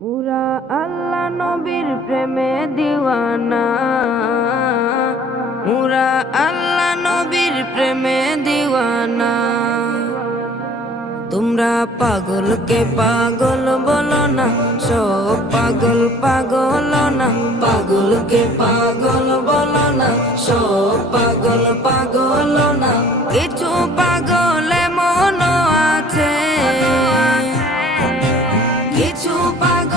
পুরা আল্লাহ নবীর প্রেমে দিওয়ানা, পুরা আল্লাহ নবীর প্রেমে দিওয়ানা। তোমরা পাগলকে পাগল বলো না, সব পাগল পাগল না। পাগলকে পাগল বলো না, সব পাগল পাগল না। কিছু পাগল এমন আছে, কিছু পাগল